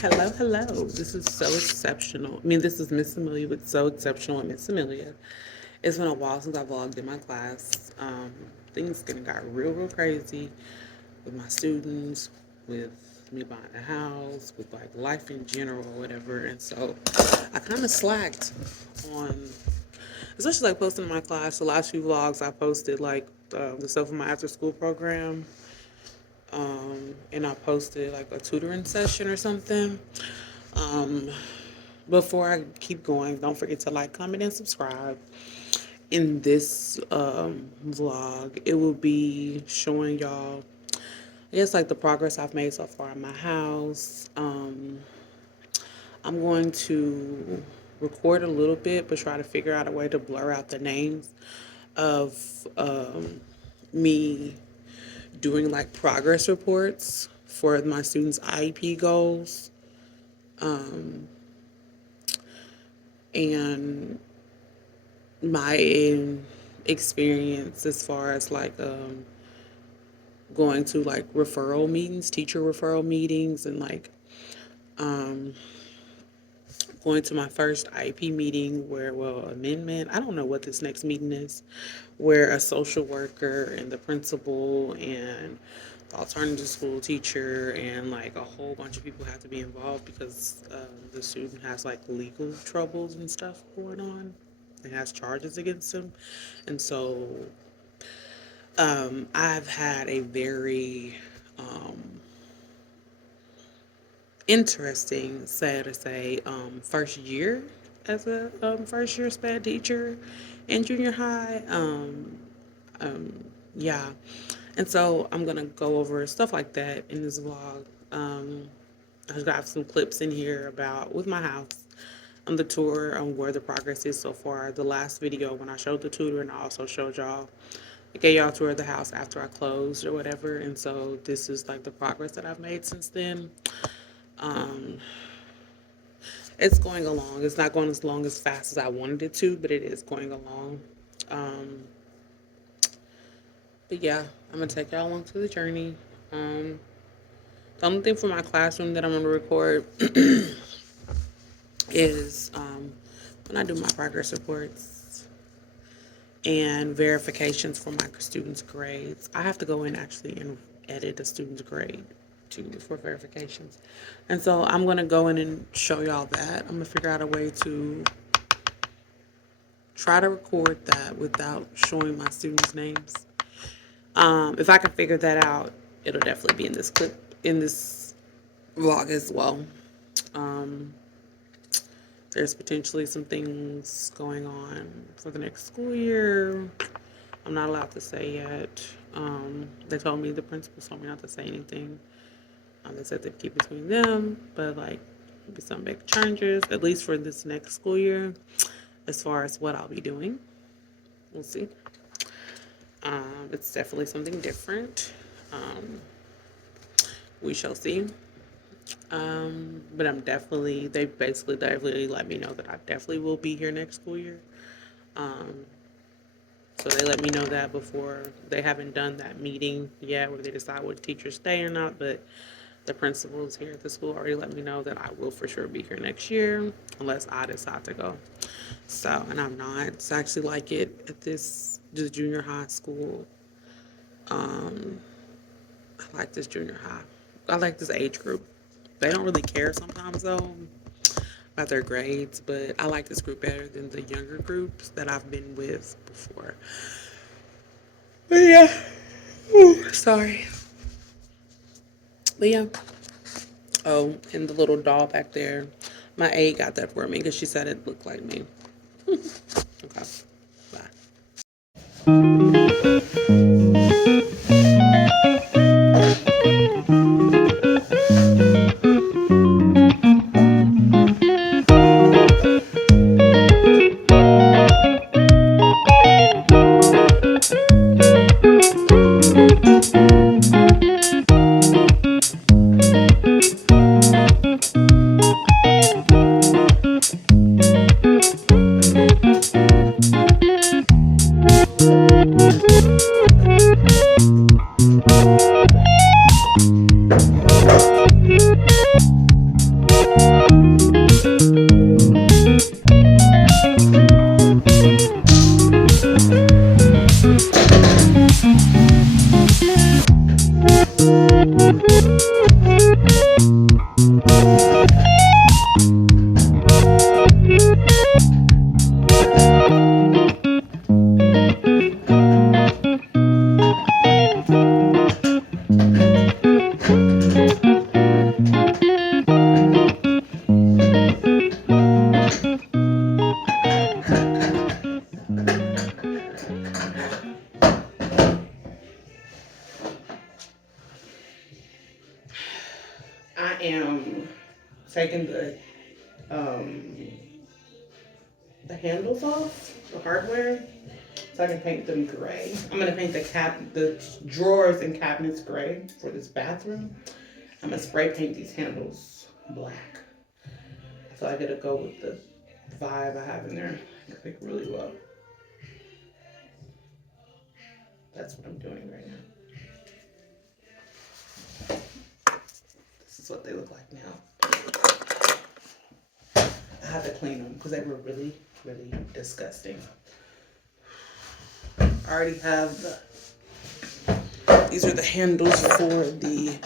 Hello, hello. This is so exceptional. This is Miss Amelia with So Exceptional with Miss Amelia. It's been a while since I vlogged in my class. Things getting got real crazy with my students, with me buying a house, with like life in general, or whatever. And so I kind of slacked on, especially like posting in my class. The last few vlogs I posted like the stuff in my after school program. And I posted like a tutoring session or something. Um, Before I keep going, don't forget to like, comment, and subscribe. In this vlog, it will be showing y'all, I guess, like the progress I've made so far in my house. I'm going to record a little bit, but try to figure out a way to blur out the names of me doing like progress reports for my students' IEP goals. And my experience as far as like going to like referral meetings, teacher referral meetings, and like um, going to my first IEP meeting where, well, amendment, I don't know what this next meeting is, where a social worker and the principal and the alternative school teacher and like a whole bunch of people have to be involved because the student has like legal troubles and stuff going on and has charges against him. And so I've had a very interesting, sad to say, first year as a first year SPED teacher in junior high. Yeah. And so I'm gonna go over stuff like that in this vlog. I've got some clips in here about with my house on the tour on where the progress is so far. The last video when I showed the tutor, and I also showed y'all, I gave y'all a tour of the house after I closed or whatever. And so this is like the progress that I've made since then. Um, it's going along. It's not going as long as fast as I wanted it to, but it is going along. Um, but yeah, I'm gonna take y'all along to the journey. Um, the only thing for my classroom that I'm gonna record is when I do my progress reports and verifications for my students' grades. I have to go in actually and edit a student's grade too for verifications. And so I'm going to go in and show y'all that. I'm going to figure out a way to try to record that without showing my students' names. If I can figure that out, it'll definitely be in this clip, in this vlog as well. Um, There's potentially some things going on for the next school year. I'm not allowed to say yet. They told me, the principal told me not to say anything. They said they'd keep it between them, but like maybe some big changes, at least for this next school year, as far as what I'll be doing. We'll see. It's definitely something different. We shall see. But I'm definitely, they basically definitely let me know that I definitely will be here next school year. So they let me know that before. They haven't done that meeting yet where they decide what teachers stay or not, but the principals here at the school already let me know that I will for sure be here next year unless I decide to go. So, and I'm not. It's actually like it at this junior high school. I like this junior high. I like this age group. They don't really care sometimes though about their grades, but I like this group better than the younger groups that I've been with before. But yeah. Ooh, sorry. But yeah. Oh, and the little doll back there. My aide got that for me because she said it looked like me. Okay. Bye. I am taking um, the handles off, the hardware, so I can paint them gray. I'm gonna paint the drawers and cabinets gray for this bathroom. I'm gonna spray paint these handles black. I feel like it'll go with the vibe I have in there. I think really well. That's what I'm doing right now. This is what they look like now. I had to clean them because they were really, really disgusting. I already have these are the handles for the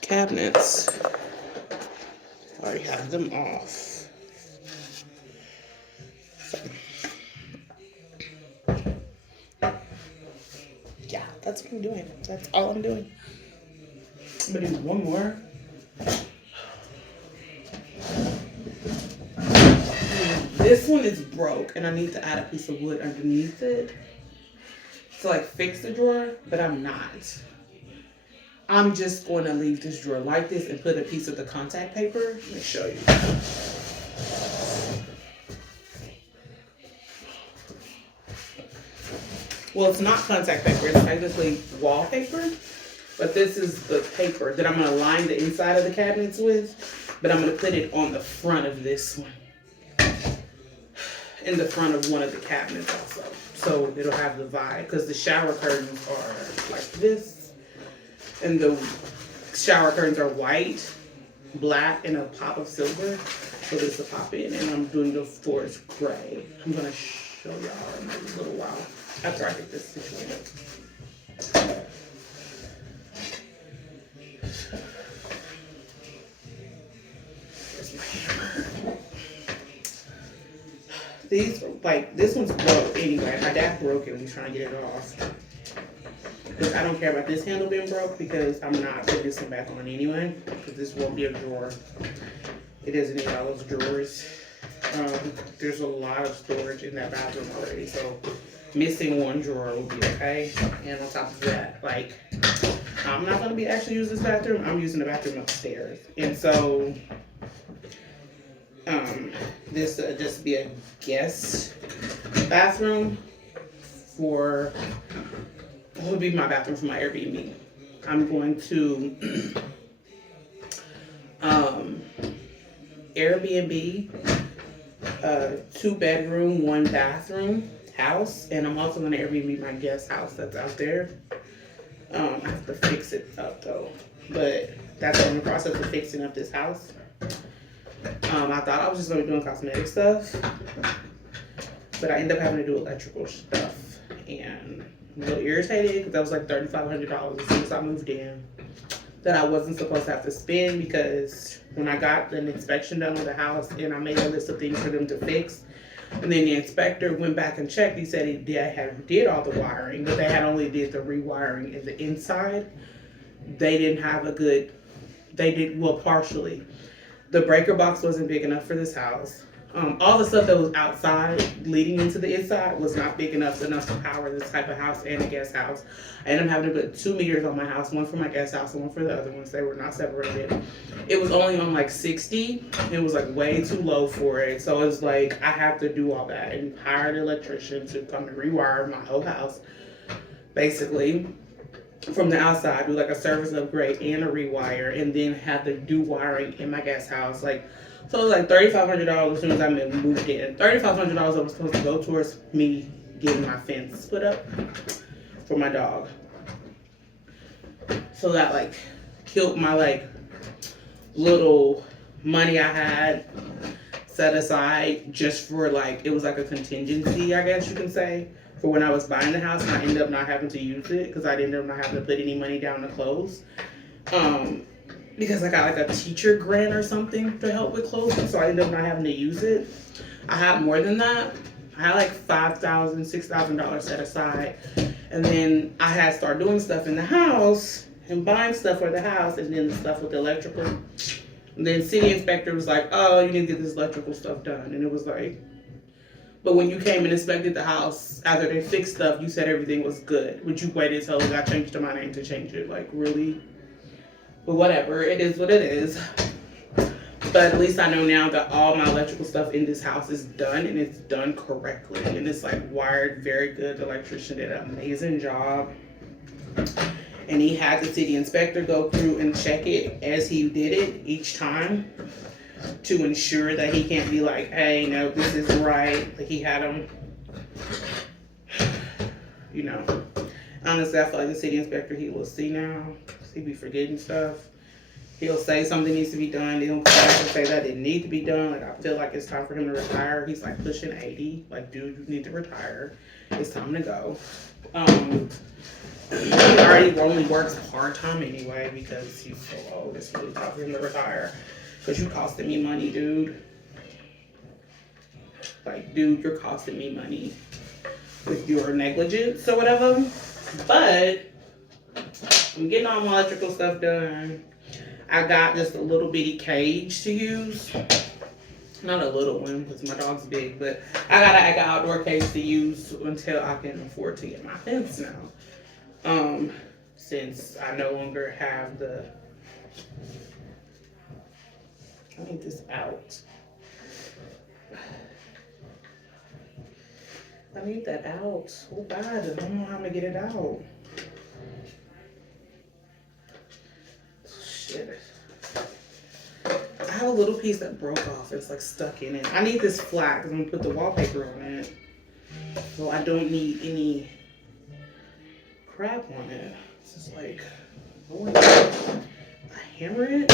cabinets. I already have them off. So, yeah, that's what I'm doing. That's all I'm doing. I'm gonna do one more. This one is broke and I need to add a piece of wood underneath it to like fix the drawer, but I'm not. I'm just going to leave this drawer like this and put a piece of the contact paper. Let me show you. Well, it's not contact paper, it's technically wallpaper, but this is the paper that I'm going to line the inside of the cabinets with, but I'm going to put it on the front of this one. In the front of one of the cabinets also. So it'll have the vibe, because the shower curtains are like this, and the shower curtains are white, black, and a pop of silver. So this will pop in, and I'm doing the floors gray. I'm gonna show y'all in a little while after I get this situated. Here's my hammer. These, like, this one's broke anyway. My dad broke it and he's trying to get it off. Because I don't care about this handle being broke because I'm not putting this one back on anyway. Because this won't be a drawer. It doesn't need all those drawers. There's a lot of storage in that bathroom already. So missing one drawer will be okay. And on top of that, like, I'm not going to be actually using this bathroom. I'm using the bathroom upstairs. And so this will just be a guest bathroom for, it would be my bathroom for my Airbnb. I'm going to Airbnb 2-bedroom, 1-bathroom house, and I'm also going to Airbnb my guest house that's out there. I have to fix it up though, but that's in the process of fixing up this house. I thought I was just going to be doing cosmetic stuff, but I ended up having to do electrical stuff, and I'm a little irritated because that was like $3,500 as soon as I moved in that I wasn't supposed to have to spend, because when I got an inspection done on the house and I made a list of things for them to fix, and then the inspector went back and checked, he said he did all the wiring, but they had only did the rewiring in the inside. They didn't have a good, partially. The breaker box wasn't big enough for this house. All the stuff that was outside leading into the inside was not big enough to power this type of house and a guest house. I ended up having to put 2 meters on my house, one for my guest house and one for the other ones. They were not separated. It was only on like 60. It was like way too low for it. So it's like I have to do all that and hire an electrician to come and rewire my whole house, basically. From the outside, do like a service upgrade and a rewire, and then have to do wiring in my guest house. Like, so it was like $3,500 as soon as I moved in. $3,500 that was supposed to go towards me getting my fence put up for my dog. So that like killed my like little money I had set aside just for like, it was like a contingency, I guess you can say, for when I was buying the house, and I ended up not having to use it because I ended up not having to put any money down to close. Because I got like a teacher grant or something to help with closing, so I ended up not having to use it. I had more than that. I had like $5,000, $6,000 set aside, and then I had started doing stuff in the house and buying stuff for the house, and then the stuff with the electrical. And then city inspector was like, "Oh, you need to get this electrical stuff done," and it was like, but when you came and inspected the house after they fixed stuff, you said everything was good. But you waited till it got changed to my name to change it. Like, really? But whatever, it is what it is. But at least I know now that all my electrical stuff in this house is done and it's done correctly. And it's like wired very good. The electrician did an amazing job. And he had the city inspector go through and check it as he did it each time to ensure that he can't be like, hey, no, this is right. Like he had him, you know. Honestly, I feel like the city inspector, he will see now. He be forgetting stuff. He'll say something needs to be done. He'll come back and say that it needs to be done. Like, I feel like it's time for him to retire. He's like pushing 80. Like, dude, you need to retire. It's time to go. He already only works part-time anyway because he's so old. It's really time for him to retire. Because you costing me money, dude. Like, dude, you're costing me money with your negligence or whatever. But I'm getting all my electrical stuff done. I got just a little bitty cage to use. Not a little one because my dog's big, but I got an outdoor cage to use until I can afford to get my fence now. Since I no longer have the, I need this out. I need that out. Oh God, I don't know how to get it out. Shit. I have a little piece that broke off. It's like stuck in it. I need this flat because I'm gonna put the wallpaper on it. So I don't need any crap on it. It's just like, oh, I hammer it.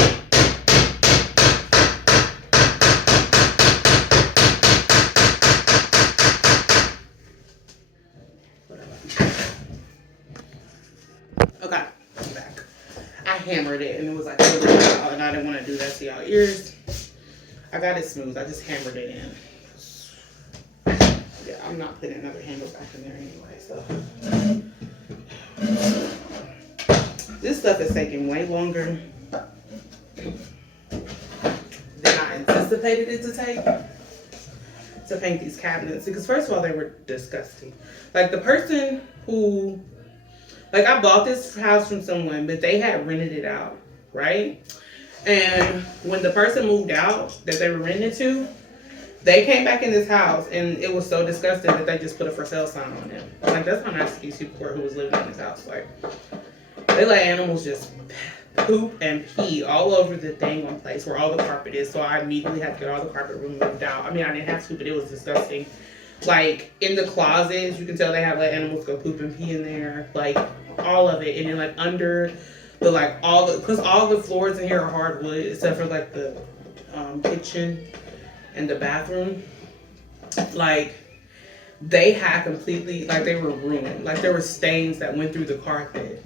Okay, I'm back. I hammered it and it was like really loud and I didn't want to do that to y'all ears. I got it smooth. I just hammered it in. Yeah, I'm not putting another handle back in there anyway, so. This stuff is taking way longer than I anticipated it to take to paint these cabinets. Because first of all, they were disgusting. Like the person who, like I bought this house from someone, but they had rented it out, right? And when the person moved out that they were renting it to, they came back in this house and it was so disgusting that they just put a for sale sign on it. Like that's how nasty these people were who was living in this house. Like they let animals just poop and pee all over the dang on place where all the carpet is. So I immediately had to get all the carpet removed out. I mean, I didn't have to, but it was disgusting. Like in the closets, you can tell they have let animals go poop and pee in there. Like all of it. And then like under the like all the, because all the floors in here are hardwood except for like the kitchen and the bathroom. Like they had completely, like they were ruined. Like there were stains that went through the carpet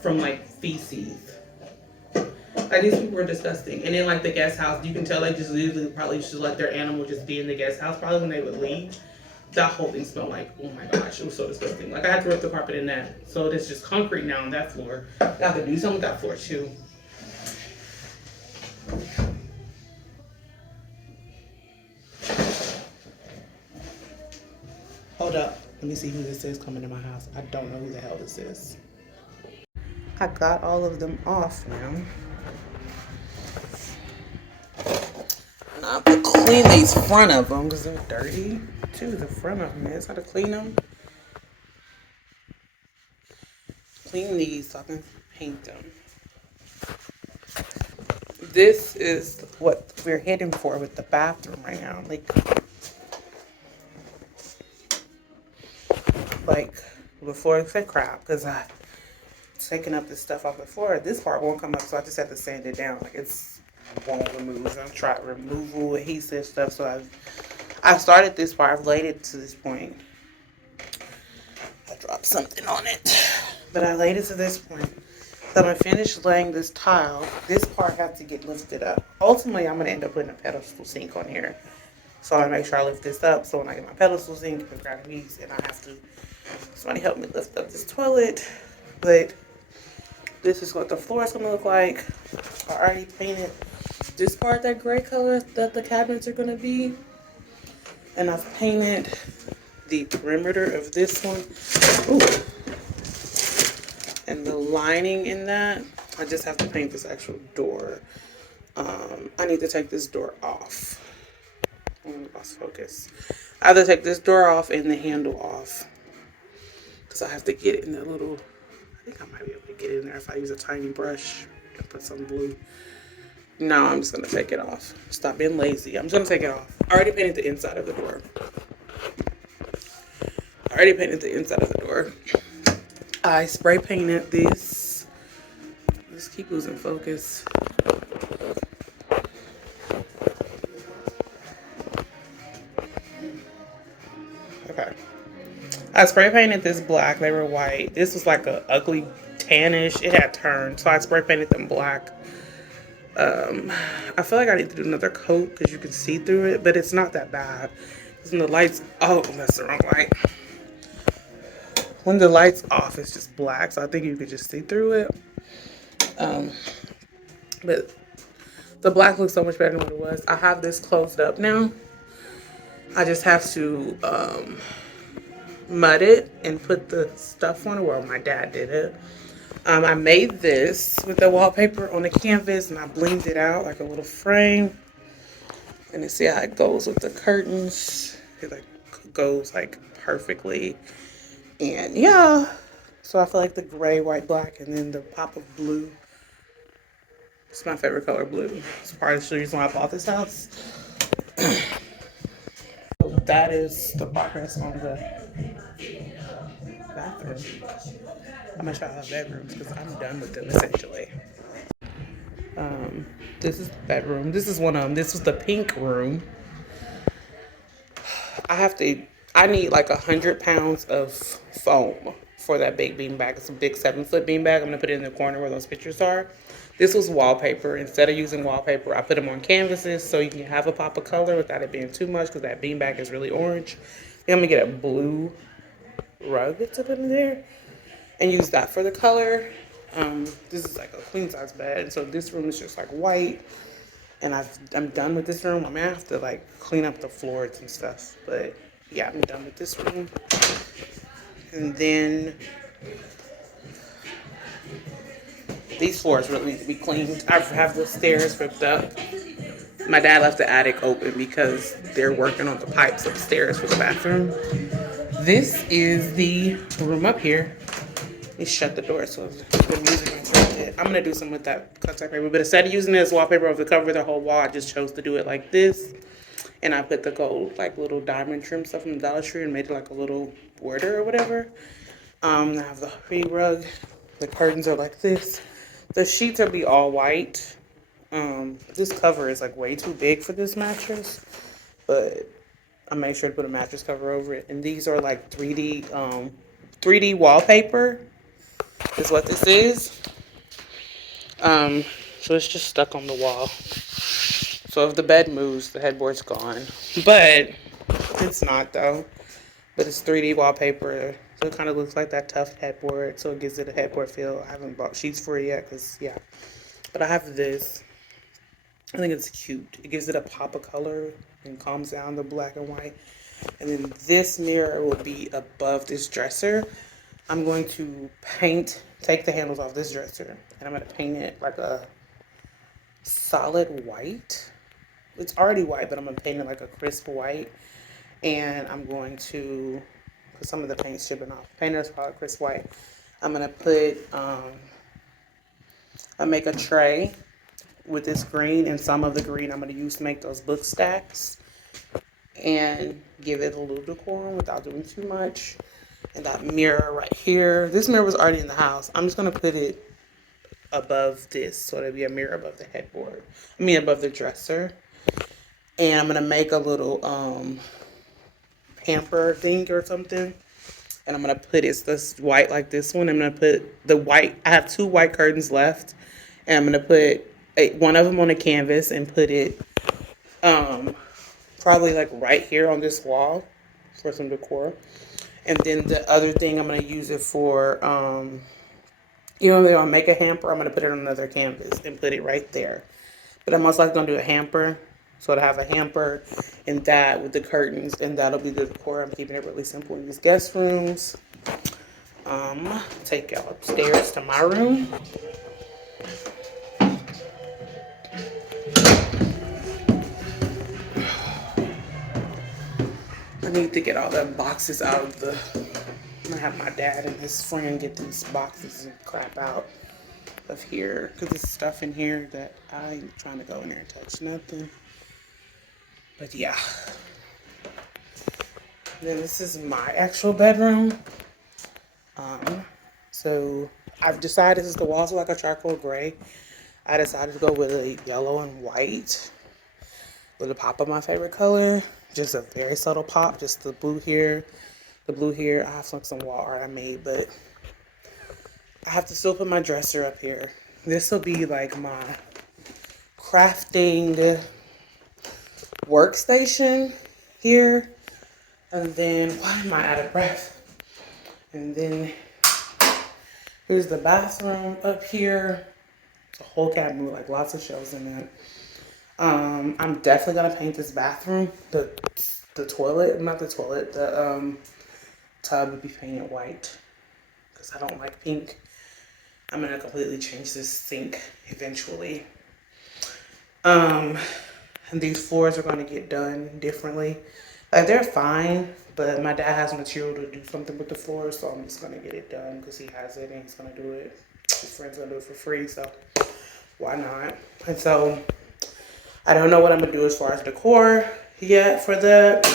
from like feces. Like these people were disgusting. And then like the guest house, you can tell they just usually probably should let their animal just be in the guest house probably when they would leave. That whole thing smelled like, oh my gosh, it was so disgusting. Like I had to rip the carpet in that. So there's just concrete now on that floor. I have to do something with that floor too. Hold up. Let me see who this is coming to my house. I don't know who the hell this is. I got all of them off now. I have to clean these front of them because they're dirty. Too, the front of them is. I have to clean them. Clean these so I can paint them. This is what we're heading for with the bathroom right now. Like before I said crap because I taking up this stuff off the floor. This part won't come up, so I just have to sand it down. Like it's won't remove. I've tried removal adhesive stuff, so I've started this part. I've laid it to this point. I dropped something on it, but I laid it to this point. So I'm gonna finish laying this tile. This part has to get lifted up. Ultimately, I'm gonna end up putting a pedestal sink on here. So I want to make sure I lift this up. So when I get my pedestal sink, I grab these, and I have to, somebody help me lift up this toilet. But this is what the floor is going to look like. I already painted this part that gray color that the cabinets are going to be. And I've painted the perimeter of this one. Ooh. And the lining in that. I just have to paint this actual door. I need to take this door off. Lost focus. I have to take this door off and the handle off because I have to get it in that little. I think I might be able to get it in there if I use a tiny brush and put some blue. No, I'm just gonna take it off. Stop being lazy. I'm just gonna take it off. I already painted the inside of the door. I spray painted this. Let's keep losing focus. Okay. I spray painted this black. They were white. This was like a ugly tannish. It had turned, so I spray painted them black. I feel like I need to do another coat because you can see through it, but it's not that bad. When the lights, oh, that's the wrong light. When the light's off, it's just black, so I think you could just see through it. But the black looks so much better than what it was. I have this closed up now. I just have to mud it and put the stuff on it. Well, my dad did it. I made this with the wallpaper on the canvas and I blinged it out like a little frame. And you see how it goes with the curtains. It like goes like perfectly. And yeah, so I feel like the gray, white, black, and then the pop of blue. It's my favorite color, blue. It's part of the reason why I bought this house. So that is the progress on the bathroom. I'm gonna try to have bedrooms because I'm done with them essentially. This is the bedroom. This is one of them. This was the pink room. I need like 100 pounds of foam for that big bean bag. It's a big 7-foot bean bag. I'm gonna put it in the corner where those pictures are. This was wallpaper. Instead of using wallpaper, I put them on canvases so you can have a pop of color without it being too much because that bean bag is really orange. Then I'm gonna get a blue rug to put in there and use that for the color. This is like a queen size bed, so this room is just like white. And I'm done with this room. I mean, I have to like clean up the floors and stuff, but yeah, I'm done with this room. And then these floors really need to be cleaned. I have the stairs ripped up. My dad left the attic open because they're working on the pipes upstairs for the bathroom. This is the room up here. Let me shut the door so the music won't turn it. I'm gonna do something with that contact paper, but instead of using it as wallpaper over the cover of the whole wall, I just chose to do it like this. And I put the gold, like little diamond trim stuff from the Dollar Tree and made it like a little border or whatever. I have the free rug. The curtains are like this. The sheets will be all white. This cover is like way too big for this mattress, but I made sure to put a mattress cover over it. And these are like 3D wallpaper is what this is. So it's just stuck on the wall. So if the bed moves, the headboard's gone. But it's not though. But it's 3D wallpaper. So it kind of looks like that Tuft headboard. So it gives it a headboard feel. I haven't bought sheets for it yet because, yeah. But I have this. I think it's cute. It gives it a pop of color and calms down the black and white. And then this mirror will be above this dresser. I'm going to take the handles off this dresser. And I'm going to paint it like a solid white. It's already white, but I'm going to paint it like a crisp white. And I'm going to, because some of the paint's chipping off, paint it as solid crisp white. I'm going to put, I make a tray with this green, and some of the green I'm going to use to make those book stacks and give it a little decor without doing too much. And that mirror right here, this mirror was already in the house. I'm just going to put it above this, so there'll be a mirror above the headboard. Above the dresser. And I'm going to make a little hamper thing or something. And I'm going to put it this white like this one. I'm going to put the white, I have 2 white curtains left. And I'm going to put one of them on a canvas and put it probably like right here on this wall for some decor. And then the other thing, I'm going to use it for, I'll make a hamper. I'm going to put it on another canvas and put it right there. But I'm most likely going to do a hamper. So to have a hamper and that with the curtains, and that'll be the decor. I'm keeping it really simple in these guest rooms. Take y'all upstairs to my room. I need to get all the boxes out of the. I'm gonna have my dad and his friend get these boxes and clap out of here because there's stuff in here that I ain't trying to go in there and touch nothing. But yeah. Then this is my actual bedroom. Um, so I've decided since the walls are like a charcoal gray, I decided to go with a yellow and white with a pop of my favorite color. Just a very subtle pop, just the blue here. The blue here, I have like some wall art I made, but I have to still put my dresser up here. This will be like my crafting workstation here. And then, why am I out of breath? And then here's the bathroom up here. It's a whole cabinet with like lots of shelves in it. I'm definitely gonna paint this bathroom. The toilet, not the toilet, the tub would be painted white because I don't like pink. I'm gonna completely change this sink eventually. And these floors are gonna get done differently. Like they're fine, but my dad has material to do something with the floors, so I'm just gonna get it done because he has it and he's gonna do it. His friend's gonna do it for free, so why not? And so I don't know what I'm gonna do as far as decor yet for that.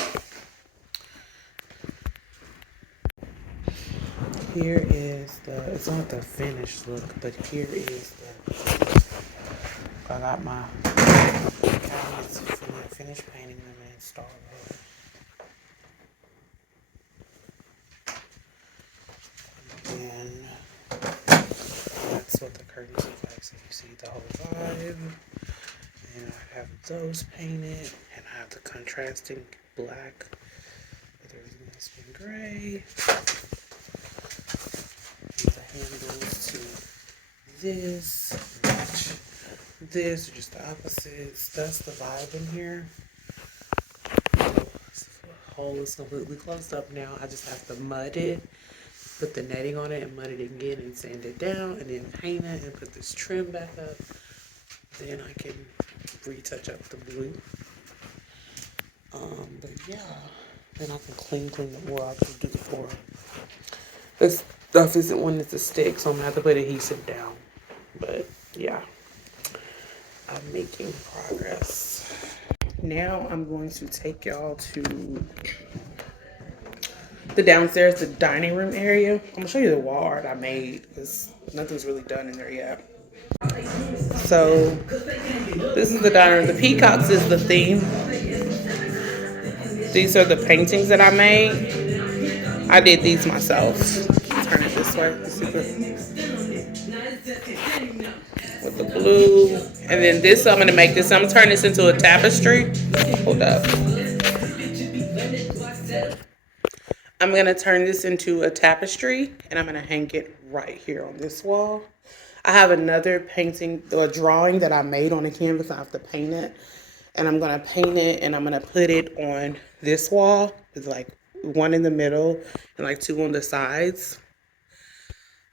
Here is the, it's not the finished look, but here is the, I got my cabinets finished painting them and installed them. And that's what the curtains look like, so you see the whole vibe. And I have those painted, and I have the contrasting black with everything that's been gray. The handles to this, match this, are just the opposites. That's the vibe in here. This hole is completely closed up now. I just have to mud it, put the netting on it, and mud it again, and sand it down, and then paint it, and put this trim back up. Then I can retouch up the blue. But yeah, then I can clean the floor. I can do the floor. This stuff isn't wanting to stick, so I'm gonna have to put adhesive down. But yeah, I'm making progress. Now I'm going to take y'all to the downstairs, the dining room area. I'm gonna show you the wall art I made because nothing's really done in there yet. So this is the dining room. The peacocks is the theme. These are the paintings that I made. I did these myself. Turn it this way. With the blue. And then this, I'm going to make this. I'm going to turn this into a tapestry. Hold up. I'm going to turn this into a tapestry. And I'm going to hang it right here on this wall. I have another painting, or drawing that I made on a canvas. I have to paint it. And I'm going to paint it and I'm going to put it on this wall. It's like one in the middle and like two on the sides.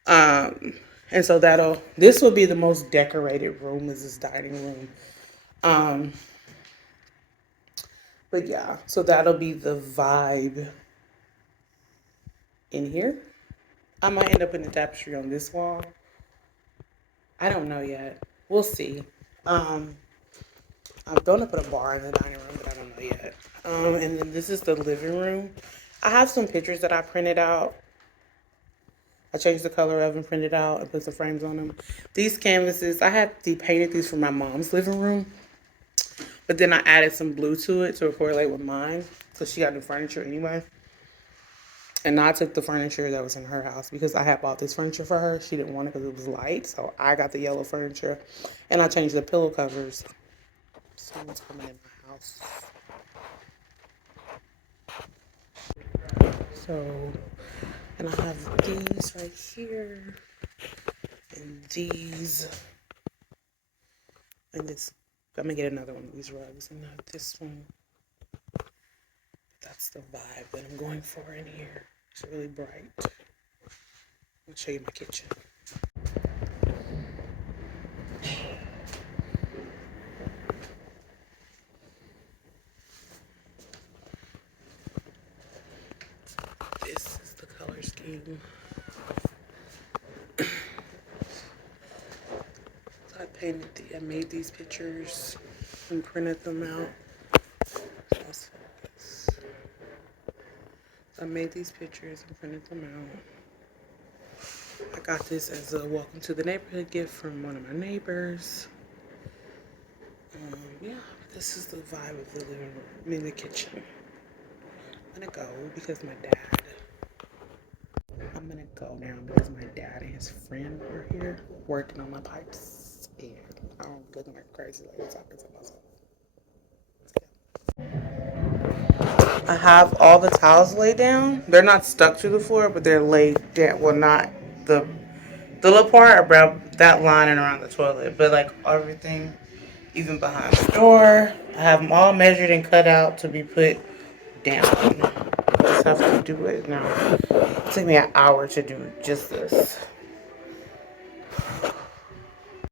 And so this will be the most decorated room, is this dining room. But yeah, so that'll be the vibe in here. I might end up putting a tapestry on this wall. I don't know yet. We'll see. I'm going to put a bar in the dining room, but I don't know yet. And then this is the living room. I have some pictures that I printed out. I changed the color of them, printed out, and put some frames on them. These canvases, I had painted these for my mom's living room. But then I added some blue to it to correlate with mine. So she got new furniture anyway. And I took the furniture that was in her house because I had bought this furniture for her. She didn't want it because it was light. So I got the yellow furniture. And I changed the pillow covers. Someone's coming in my house. So, and I have these right here. And these. And this. I'm going to get another one of these rugs. And not this one. That's the vibe that I'm going for in here. It's really bright. I'll show you my kitchen. I made these pictures and printed them out. I made these pictures and printed them out. I got this as a welcome to the neighborhood gift from one of my neighbors. Yeah, this is the vibe of the living room. I'm in the kitchen. I'm gonna go because my dad. I'm gonna go now because my dad and his friend are here working on my pipes, and I'm looking like crazy like talking to myself. I have all the towels laid down. They're not stuck to the floor, but they're laid down. Well, not the little part around that line and around the toilet, but like everything, even behind the door. I have them all measured and cut out to be put down. I just have to do it now. It took me an hour to do just this.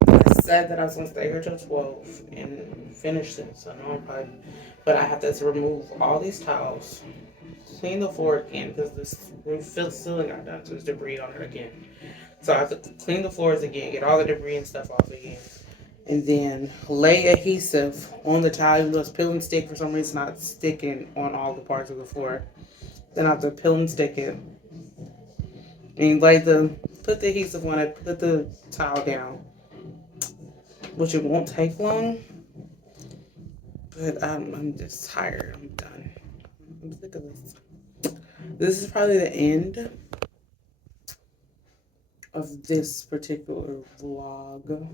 I said that I was gonna stay here till 12 and finish this. I know I'm probably, but I have to remove all these towels, clean the floor again because this roof ceiling got done, so there's debris on it again. So I have to clean the floors again, get all the debris and stuff off again, and then lay adhesive on the tile. Even though it's peel and stick, for some reason not sticking on all the parts of the floor. Then I have to peel and stick it, and put the adhesive on it, put the tile down, which it won't take long. But I'm just tired. I'm done. I'm sick of this. This is probably the end of this particular vlog.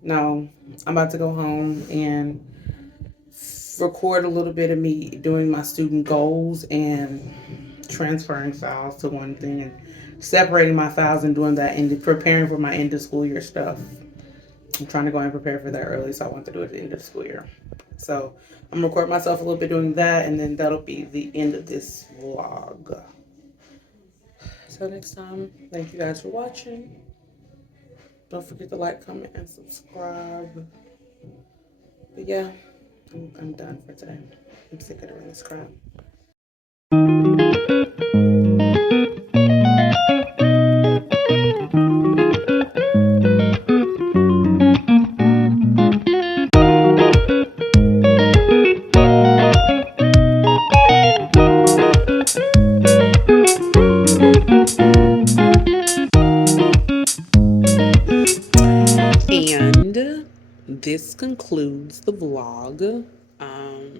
Now, I'm about to go home and record a little bit of me doing my student goals and transferring files to one thing and separating my files and doing that and preparing for my end of school year stuff. I'm trying to go and prepare for that early, so I want to do it at the end of the school year. So I'm gonna record myself a little bit doing that, and then that'll be the end of this vlog. So next time, thank you guys for watching. Don't forget to like, comment, and subscribe. But yeah, I'm done for today. I'm sick of doing this crap. And this concludes the vlog. I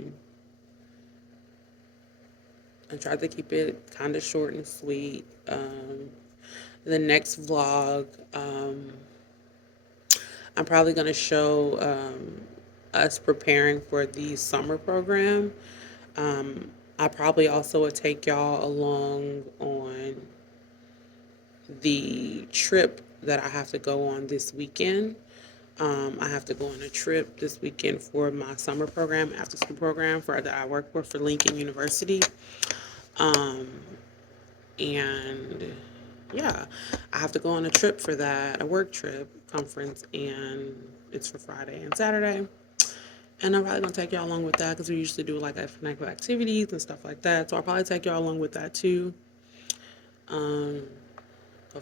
tried to keep it kind of short and sweet. The next vlog, I'm probably going to show us preparing for the summer program. I probably also would take y'all along on the trip that I have to go on this weekend. I have to go on a trip this weekend for my summer program, after school program that I work for Lincoln University. And yeah, I have to go on a trip for that, a work trip conference, and it's for Friday and Saturday. And I'm probably gonna take y'all along with that because we usually do like connected activities and stuff like that. So I'll probably take y'all along with that too. Hopefully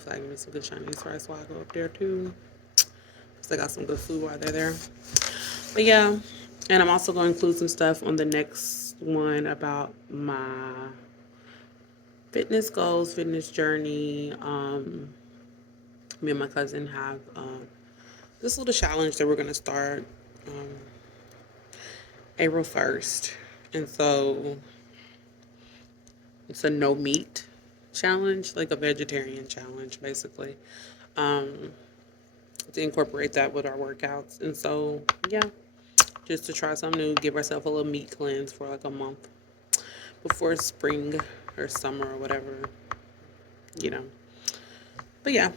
I can get some good Chinese rice while I go up there too. They got some good food while they're there. But yeah, and I'm also going to include some stuff on the next one about my fitness goals, fitness journey. Me and my cousin have this little challenge that we're going to start April 1st. And so it's a no meat challenge, like a vegetarian challenge, basically. To incorporate that with our workouts. And so, yeah, just to try something new, give ourselves a little meat cleanse for like a month before spring or summer or whatever, you know. But yeah,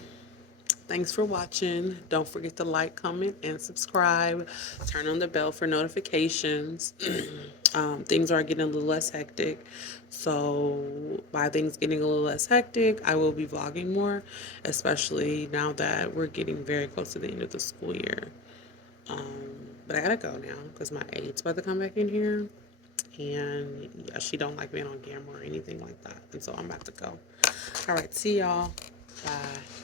thanks for watching. Don't forget to like, comment, and subscribe. Turn on the bell for notifications. Things are getting a little less hectic. So by things getting a little less hectic, I will be vlogging more, especially now that we're getting very close to the end of the school year. But I gotta go now because my aide's about to come back in here, and yeah, she don't like being on camera or anything like that. And so I'm about to go. All right, see y'all. Bye.